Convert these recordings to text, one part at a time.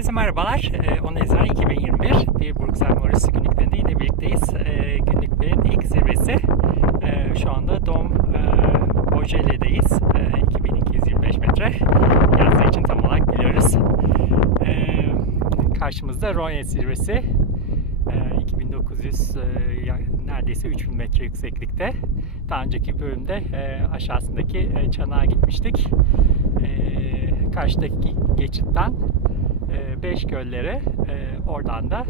Herkese merhabalar. Ee, 10 Haziran 2021 bir Bruxelles Morris günlüklerinde yine birlikteyiz. Ee, günlüklerin ilk zirvesi. Ee, şu anda Dom. Ee, 2225 metre. Yazdığı için tam olarak biliyoruz. Karşımızda Roye zirvesi. Ee, 2900 e, ya- neredeyse 3000 metre yükseklikte. Daha önceki bölümde aşağısındaki çanağa gitmiştik. Karşıdaki geçitten 5 göllere e, oradan da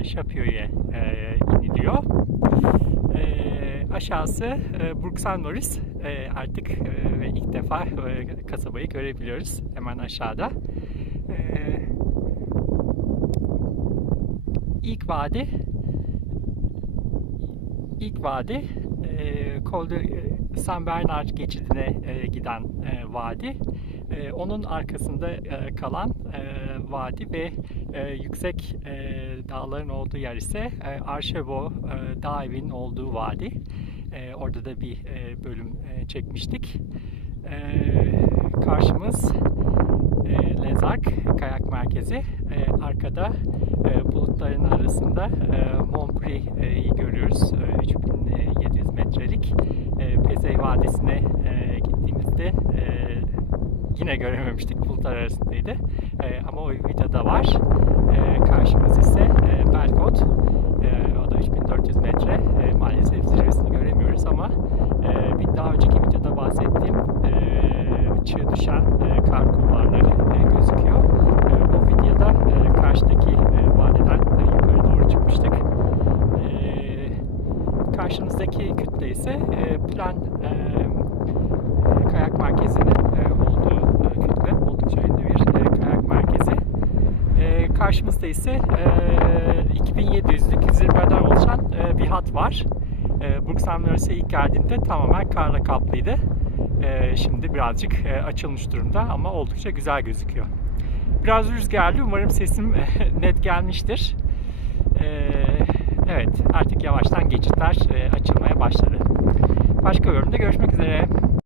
e, Şapiyö'ye e, iniliyor. E, aşağısı e, Bruxelles Morris E, artık e, ve ilk defa e, kasabayı görebiliyoruz hemen aşağıda. E, ilk vadi ilk vadi e, Col de e, Saint Bernard geçidine e, giden e, vadi. E, onun arkasında e, kalan e, vadi ve e, yüksek e, dağların olduğu yer ise e, Arşevo e, dağ evinin olduğu vadi. E, orada da bir e, bölüm e, çekmiştik. E, karşımız e, Lezark Kayak Merkezi. E, arkada e, bulutların arasında e, Montprix'i görüyoruz. E, yine görememiştik bulutlar arasındaydı. E, ama o videoda var. E, karşımız ise e, Belkot. E, o da 3400 metre. E, maalesef zirvesini göremiyoruz ama e, bir daha önceki videoda bahsettiğim e, çığ düşen e, kar kulvarları e, gözüküyor. E, o videoda e, karşıdaki e, vadeden e, yukarı doğru çıkmıştık. E, karşımızdaki kütle ise e, plan e, kayak merkezinin e, olduğu e, kütle. Oldukça ünlü bir e, kayak merkezi. E, karşımızda ise e, 2700'lük zirveden oluşan e, bir hat var. E, Bruxelles Morris'e ilk geldiğimde tamamen karla kaplıydı. E, şimdi birazcık e, açılmış durumda ama oldukça güzel gözüküyor. Biraz rüzgarlı. Umarım sesim net gelmiştir. E, evet artık yavaştan geçitler e, açılmaya başladı. Başka bölümde görüşmek üzere.